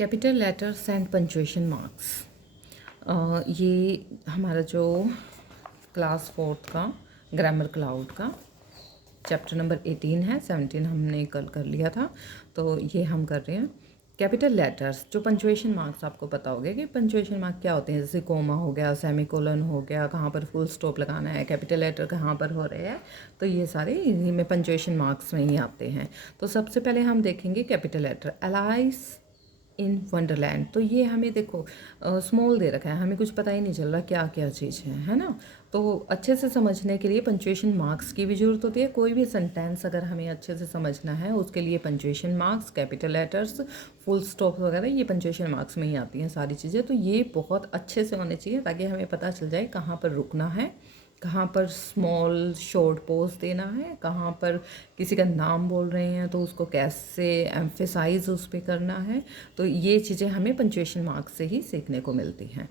Capital letters and punctuation marks. ये हमारा जो क्लास 4th का ग्रामर क्लाउड का चैप्टर नंबर 18 है। 17 हमने कल कर लिया था, तो ये हम कर रहे हैं। कैपिटल लेटर्स जो पंक्चुएशन मार्क्स, आपको पता होगा कि पंक्चुएशन मार्क क्या होते हैं। जैसे कोमा हो गया, सेमीकोलन हो गया, कहाँ पर फुल स्टॉप लगाना है, कैपिटल लेटर कहाँ पर हो रहे हैं, तो ये सारे इन्हीं में पंक्चुएशन मार्क्स में ही आते हैं। तो सबसे पहले हम देखेंगे capital letter Alice in Wonderland. तो ये हमें देखो स्मॉल दे रखा है, हमें कुछ पता ही नहीं चल रहा क्या क्या चीज़ है ना। तो अच्छे से समझने के लिए पंक्चुएशन मार्क्स की भी ज़रूरत होती है। कोई भी सेंटेंस अगर हमें अच्छे से समझना है उसके लिए punctuation marks, capital letters, full stop वगैरह ये पंक्चुएशन मार्क्स में ही आती हैं सारी चीज़ें। तो ये बहुत अच्छे से होने चाहिए ताकि हमें पता चल जाए कहाँ पर रुकना है, कहाँ पर स्मॉल शॉर्ट पोज देना है, कहाँ पर किसी का नाम बोल रहे हैं तो उसको कैसे एम्फेसाइज उस पर करना है। तो ये चीज़ें हमें पंक्चुएशन मार्क्स से ही सीखने को मिलती हैं।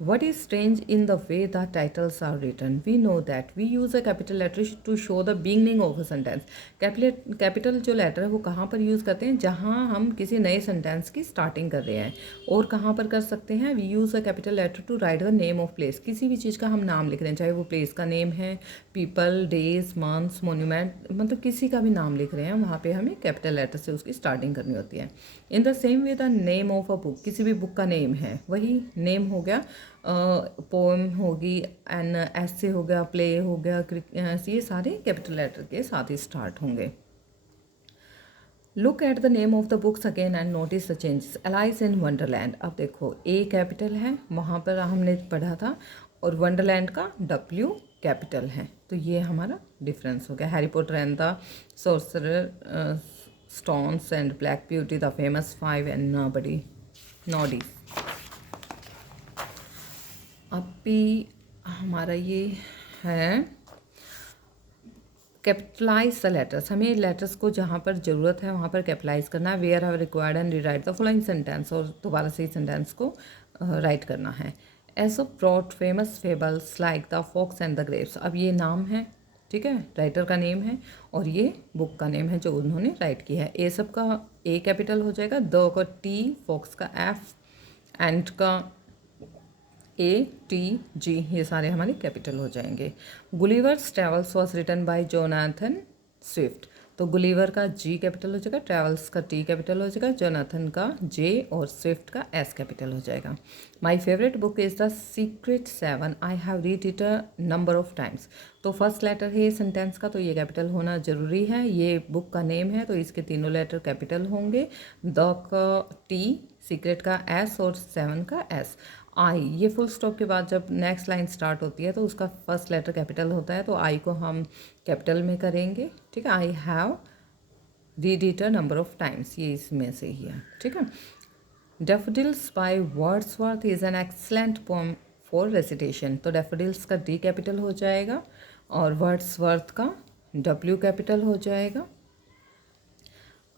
What is strange in the way the titles are written? We know that we use a capital letter to show the beginning of a sentence. Capital जो लेटर है वो कहाँ पर यूज़ करते हैं, जहाँ हम किसी नए सेंटेंस की स्टार्टिंग कर रहे हैं। और कहाँ पर कर सकते हैं, we use a capital letter to write the name of place. किसी भी चीज़ का हम नाम लिख रहे हैं, चाहे वो प्लेस का नेम है, पीपल, डेज, मंथ्स, मोन्यूमेंट, मतलब किसी का भी नाम लिख रहे हैं, वहाँ पे हमें कैपिटल लेटर से उसकी स्टार्टिंग करनी होती है। In the same way the name of a book, किसी भी बुक का नेम है, वही नेम हो गया, पोएम होगी, एन ऐसे हो गया, प्ले हो गया, ये सारे कैपिटल लेटर के साथ ही स्टार्ट होंगे। Look at the name of the books again and notice the changes. Alias in Wonderland, अब देखो ए कैपिटल है, वहाँ पर हमने पढ़ा था, और वंडरलैंड का डब्ल्यू कैपिटल है। तो ये हमारा डिफरेंस हो गया। Harry Potter and the sorcerer stones and Black Beauty, the famous 5 and nobody noddies. अब भी हमारा ये है कैपिटलाइज द लेटर्स। हमें लेटर्स को जहाँ पर ज़रूरत है वहाँ पर कैपिटलाइज करना है। Where have required and rewrite the following sentence, और दोबारा से इस सेंटेंस को राइट करना है। Aesop brought famous fables like the fox and the grapes. अब ये नाम है, ठीक है, राइटर का नेम है, और ये बुक का नेम है जो उन्होंने राइट किया है। ए सब का ए कैपिटल हो जाएगा, द का टी, फॉक्स का एफ, एंड का ए, टी, जी, ये सारे हमारे कैपिटल हो जाएंगे। Gulliver's Travels was written by Jonathan Swift. तो गुलिवर का जी कैपिटल हो जाएगा, ट्रैवल्स का टी कैपिटल हो जाएगा, जोनाथन का जे, और स्विफ्ट का एस कैपिटल हो जाएगा। My favourite book is the secret 7, I have read it a number of times. तो फर्स्ट लेटर है सेंटेंस का, तो ये कैपिटल होना ज़रूरी है। ये बुक का नेम है तो इसके तीनों लेटर कैपिटल होंगे। द का टी, सीक्रेट का एस, और 7 का एस। आई, ये फुल स्टॉप के बाद जब नेक्स्ट लाइन स्टार्ट होती है तो उसका फर्स्ट लेटर कैपिटल होता है, तो आई को हम कैपिटल में करेंगे, ठीक है। I have read it a number of times, ये इसमें से ही है, ठीक है। Daffodils by Wordsworth is an excellent poem for recitation. तो डैफोडिल्स का डी कैपिटल हो जाएगा, और वर्ड्सवर्थ का डब्ल्यू कैपिटल हो जाएगा,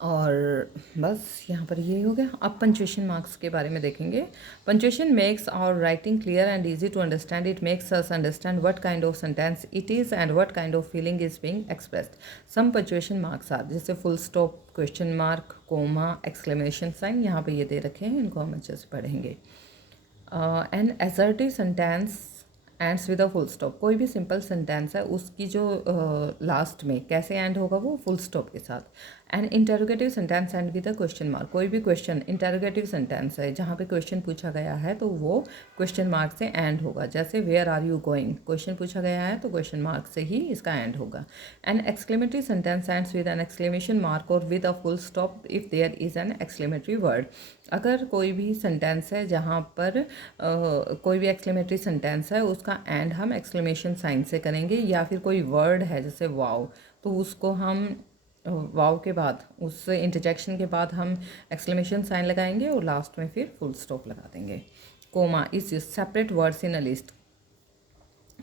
और बस यहाँ पर ये हो गया। अब पंक्चुएशन मार्क्स के बारे में देखेंगे। Punctuation makes our writing clear and easy to understand. It makes us understand what kind of sentence it is and what kind of feeling is being expressed. Some punctuation marks are, जैसे full stop, question mark, comma, exclamation sign, यहाँ पर ये दे रखे हैं, इनको हम अच्छे से पढ़ेंगे। An assertive sentence ends with a full stop. कोई भी सिंपल सेंटेंस है उसकी जो लास्ट में कैसे एंड होगा, वो फुल स्टॉप के साथ। N interrogative sentence and with a question mark. कोई भी क्वेश्चन इंटेरोगेटिव सेंटेंस है जहाँ पे क्वेश्चन पूछा गया है तो वो क्वेश्चन मार्क से एंड होगा। जैसे where are you going, question पूछा गया है तो क्वेश्चन मार्क से ही इसका एंड होगा। An exclamatory sentence ends with an exclamation mark और with a full stop if there is an exclamatory word. अगर कोई भी सेंटेंस है जहाँ पर कोई भी एक्सक्लेमेटरी सेंटेंस है उसका एंड हम एक्सक्लेमेशन साइन से करेंगे, या फिर कोई वर्ड है जैसे वाव, तो उसको हम वाव के बाद, उस इंटरजेक्शन के बाद हम एक्सक्लेमेशन साइन लगाएंगे और लास्ट में फिर फुल स्टॉप लगा देंगे। Comma is separate words in a list.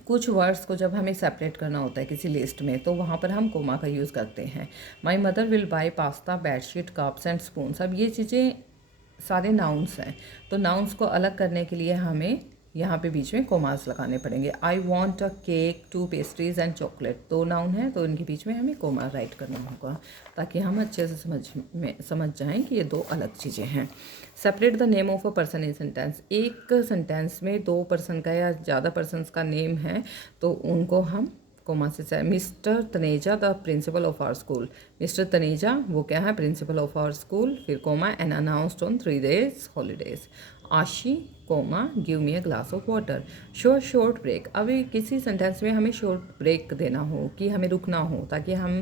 कुछ वर्ड्स को जब हमें सेपरेट करना होता है किसी लिस्ट में तो वहाँ पर हम कोमा का यूज़ करते हैं। My mother will buy pasta, bedsheet, cups and spoons. अब ये चीज़ें सारे नाउन्स हैं, तो नाउन्स को अलग करने के लिए हमें यहाँ पे बीच में कोमास लगाने पड़ेंगे। I want a cake, 2 pastries and chocolate, 2 noun है तो इनके बीच में हमें कोमा राइट करना होगा ताकि हम अच्छे से समझ जाएं कि ये 2 अलग चीज़ें हैं। Separate the name of a person in sentence. एक सेंटेंस में 2 पर्सन का या ज़्यादा पर्सनस का नेम है तो उनको हम कोमा से चाहे। Mister Taneja the principal of our school. Mister Taneja वो क्या है, प्रिंसिपल ऑफ आवर स्कूल, फिर comma and announced on 3 days holidays. Ashi comma give me a glass of water. Show short break. अभी किसी सेंटेंस में हमें शॉर्ट ब्रेक देना हो कि हमें रुकना हो ताकि हम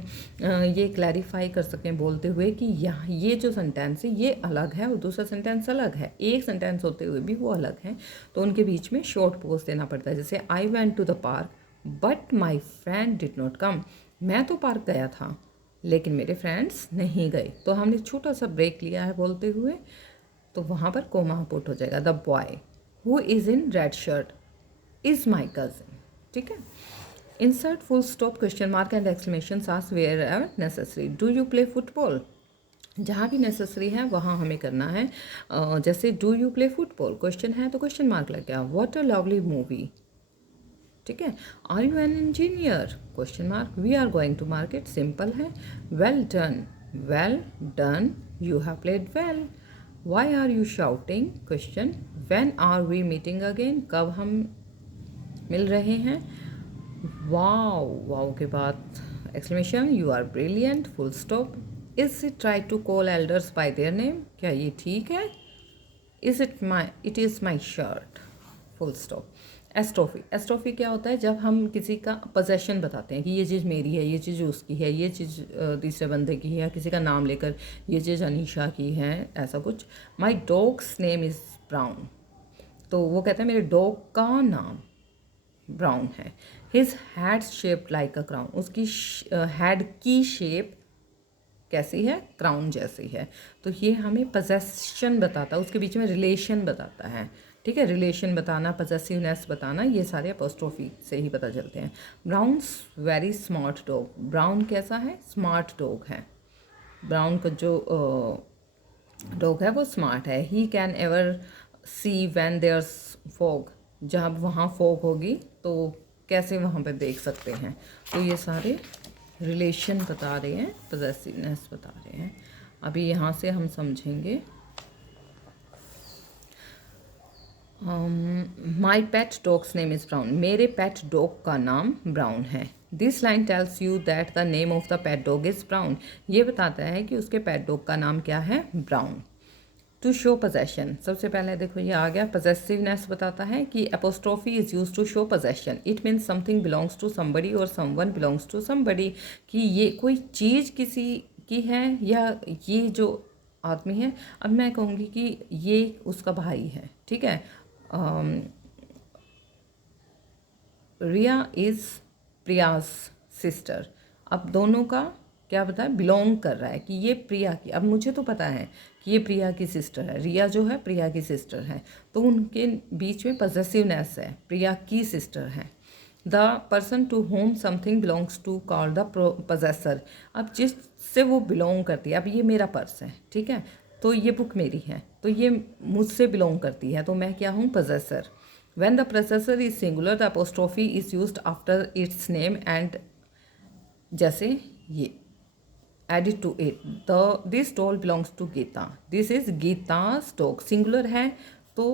ये क्लैरिफाई कर सकें बोलते हुए कि ये जो सेंटेंस है ये अलग है और दूसरा सेंटेंस अलग है, एक सेंटेंस होते हुए भी वो अलग है, तो उनके बीच में शॉर्ट पॉज देना पड़ता है। जैसे I went to the park but my friend did not come. मैं तो पार्क गया था लेकिन मेरे फ्रेंड्स नहीं गए, तो हमने छोटा सा ब्रेक लिया है बोलते हुए, तो वहाँ पर कोमा पुट हो जाएगा। The boy who is in red shirt is my cousin. ठीक है। Insert full stop, question mark and exclamation ask wherever necessary. Do you play football. जहाँ भी नेसेसरी है वहाँ हमें करना है। जैसे do you play football, question है तो क्वेश्चन मार्क लग गया। What a lovely movie. ठीक है। Are you an engineer, question mark. We are going to market, simple है। Well done, you have played well. Why are you shouting, question. When are we meeting again, कब हम मिल रहे हैं। Wow के बाद exclamation, you are brilliant, full stop. Is it right to call elders by their name, क्या ये ठीक है। It is my shirt, full stop. Apostrophe. Apostrophe क्या होता है, जब हम किसी का पोजेशन बताते हैं कि ये चीज़ मेरी है, ये चीज़ उसकी है, ये चीज़ तीसरे बंदे की है, किसी का नाम लेकर ये चीज़ अनीशा की है, ऐसा कुछ। माई डॉग्स नेम इज़ ब्राउन, तो वो कहते हैं मेरे डॉग का नाम ब्राउन है। His had shaped like a crown, उसकी हैड की शेप कैसी है, क्राउन जैसी है। तो ये हमें पोजेशन बताता है, उसके बीच में रिलेशन बताता है। ठीक है, रिलेशन बताना, पॉसेसिवनेस बताना, ये सारे अपोस्ट्रोफी से ही पता चलते हैं। Brown's very smart dog, Brown कैसा है, स्मार्ट डॉग है। ब्राउन का जो डॉग है वो स्मार्ट है। He can ever see when there's fog, जब वहाँ फॉग होगी तो कैसे वहाँ पे देख सकते हैं। तो ये सारे रिलेशन बता रहे हैं, पॉसेसिवनेस बता रहे हैं। अभी यहाँ से हम समझेंगे my pet dog's name is Brown, मेरे पेट डॉग का नाम ब्राउन है। This line tells you that the name of the pet dog is Brown, ये बताता है कि उसके पेट डॉग का नाम क्या है, ब्राउन। टू शो पोजेशन, सबसे पहले देखो ये आ गया, पोजेसिवनेस बताता है कि apostrophe is use to show possession. It means something belongs to somebody और समवन बिलोंग्स टू समबडी, कि ये कोई चीज़ किसी की है या ये जो आदमी है। अब मैं कहूँगी कि ये उसका भाई है, ठीक है। रिया इज़ प्रियाज सिस्टर, अब दोनों का क्या पता है, बिलोंग कर रहा है कि ये प्रिया की। अब मुझे तो पता है कि ये प्रिया की सिस्टर है, रिया जो है प्रिया की सिस्टर है, तो उनके बीच में पॉसेसिवनेस है, प्रिया की सिस्टर है। The person to whom something belongs to call the possessor, अब जिससे वो बिलोंग करती है, अब ये मेरा पर्स है, ठीक है, तो ये बुक मेरी है, तो ये मुझसे बिलोंग करती है, तो मैं क्या हूँ, possessor. When the possessor is singular the apostrophe is used after its name end, जैसे ये added to it, the this doll belongs to Geeta, this is गीता's डॉग, सिंगुलर है तो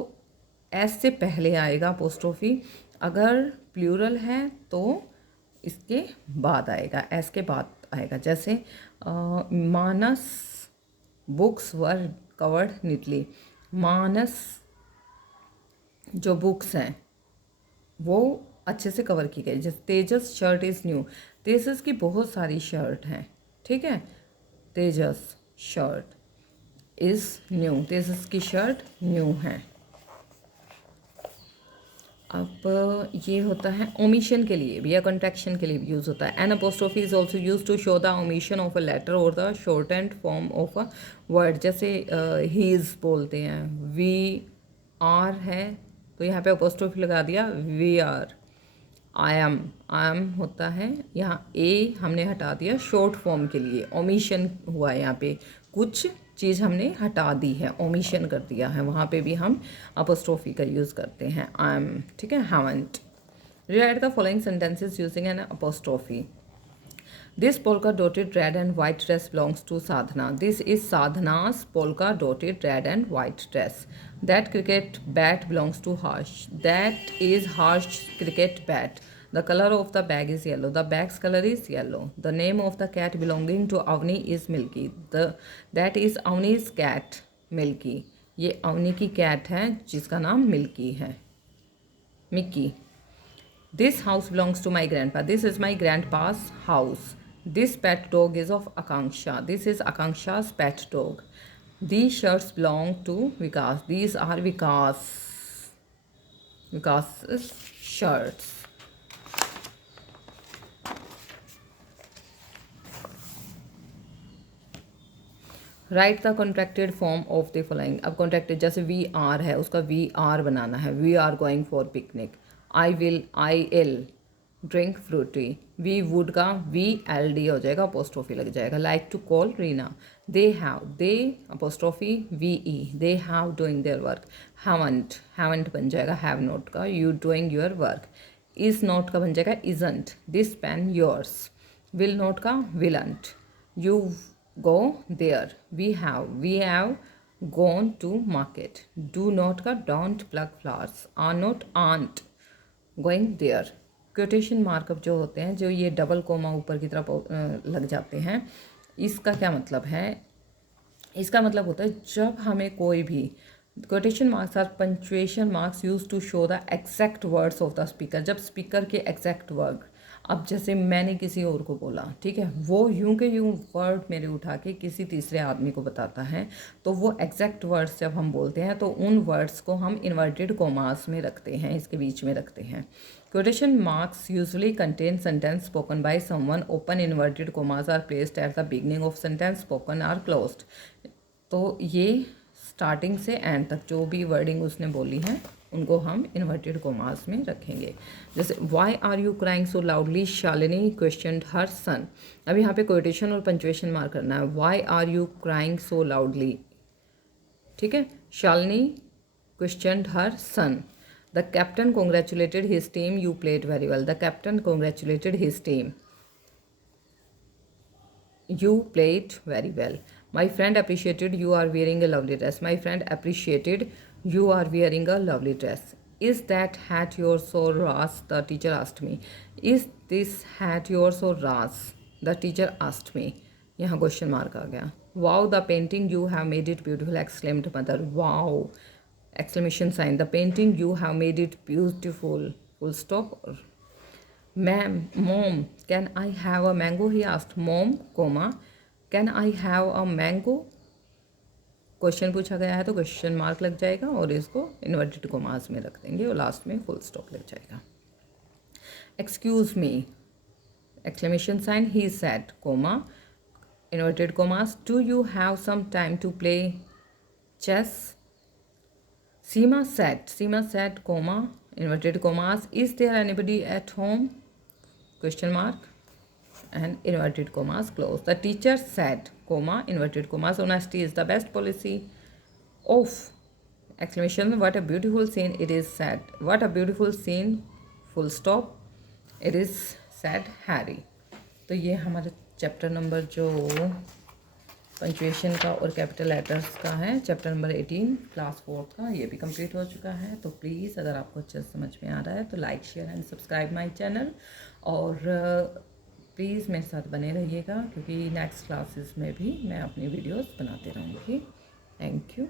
एस से पहले आएगा अपोस्ट्रोफी, अगर प्लूरल है तो इसके बाद आएगा, एस के बाद आएगा। जैसे मानस बुक्स वर कवर्ड नीटली, मानस जो बुक्स हैं वो अच्छे से कवर की गई। जैसे तेजस शर्ट इज़ न्यू, तेजस की बहुत सारी शर्ट हैं, ठीक है, तेजस शर्ट इज़ न्यू, तेजस की शर्ट न्यू है। अब ये होता है ओमिशन के लिए भी या कंट्रैक्शन के लिए भी यूज़ होता है। An apostrophe is also use to show the omission of a letter और the short and form of a word, जैसे हीज बोलते हैं, वी आर है तो यहाँ पे अपोस्ट्रोफी लगा दिया, वी आर। आई एम होता है, यहाँ ए हमने हटा दिया शॉर्ट फॉर्म के लिए, ओमिशन हुआ है यहाँ पे, कुछ चीज़ हमने हटा दी है, ओमिशन कर दिया है, वहाँ पे भी हम अपोस्ट्रोफी का यूज़ करते हैं, आई एम, ठीक है, haven't. Rewrite the following sentences using an apostrophe. This polka dotted red and white dress belongs to Sadhana. This is Sadhana's polka dotted red and white dress. That cricket bat belongs to Harsh. That is Harsh's cricket bat. The color of the bag is yellow. The bag's color is yellow. The name of the cat belonging to Avni is Milky. That is Avni's cat, Milky. ये अवनी की cat है जिसका नाम milky है, Mickey. This house belongs to my grandpa. This is my grandpa's house. This pet dog is of Akanksha. This is Akanksha's pet dog. These shirts belong to Vikas. These are Vikas's shirts. Write the contracted form of the following. अब contracted जैसे we are है, उसका we are बनाना है, we are going for picnic. I will, I'll drink Frooti. We would का we'd हो जाएगा, apostrophe लग जाएगा। Like to call Reena. They have, they apostrophe V E, they have doing their work. Haven't, haven't बन जाएगा have not का, you doing your work. Is not का बन जाएगा isn't. This pen yours. Will not का won't. You go there. We have gone to market. Do not का don't pluck flowers. Are not aren't going there. Quotation markup जो होते हैं, जो ये डबल कोमा ऊपर की तरफ लग जाते हैं, इसका क्या मतलब है? इसका मतलब होता है जब हमें कोई भी quotation marks are punctuation marks use to show the exact words of the speaker. जब स्पीकर के एग्जैक्ट वर्ड, अब जैसे मैंने किसी और को बोला, ठीक है, वो यूं के यूं वर्ड मेरे उठा के किसी तीसरे आदमी को बताता है, तो वो एग्जैक्ट वर्ड्स जब हम बोलते हैं तो उन वर्ड्स को हम इन्वर्टेड कोमास में रखते हैं, इसके बीच में रखते हैं। Quotation marks usually contain sentence spoken by someone. Open inverted commas are placed at the beginning of sentence spoken are closed. तो ये स्टार्टिंग से एंड तक जो भी वर्डिंग उसने बोली है उनको हम इन्वर्टेड कोमास में रखेंगे। जैसे why are you crying so loudly Shalini questioned her son. अब यहाँ पे क्वोटेशन और पंक्चुएशन मार्क करना है। Why are you crying so loudly, ठीक है। Shalini questioned her son. The captain congratulated his team, you played very well. The captain congratulated his team, you played very well. My friend appreciated you are wearing a lovely dress. My friend appreciated you are wearing a lovely dress. Is that hat yours or Ras? The teacher asked me. Is this hat yours or Ras? The teacher asked me. यहाँ question mark आ गया. Wow, the painting you have made it beautiful, exclaimed mother. Wow, exclamation sign. The painting you have made it beautiful. Full stop. Ma'am, Mom, can I have a mango? He asked. Mom, comma, can I have a mango? Question पूछा गया है तो question mark लग जाएगा और इसको inverted commas में रख देंगे और लास्ट में फुल स्टॉप लग जाएगा. Excuse me, exclamation sign, he said, comma, inverted commas, do you have some time to play chess? Seema said, comma, inverted commas, is there anybody at home? Question mark and inverted commas close. The teacher said, comma, inverted commas, honesty is the best policy. Of, exclamation, what a beautiful scene it is, said. What a beautiful scene, full stop, it is, said Harry. तो ये हमारा chapter number जो punctuation का और capital letters का है, chapter number 18 class 4 का, ये भी कंप्लीट हो चुका है. तो प्लीज़ अगर आपको अच्छे से समझ में आ रहा है तो like, share and subscribe my channel. और प्लीज़ मेरे साथ बने रहिएगा क्योंकि नेक्स्ट क्लासेस में भी मैं अपनी वीडियोस बनाते रहूँगी. Thank you.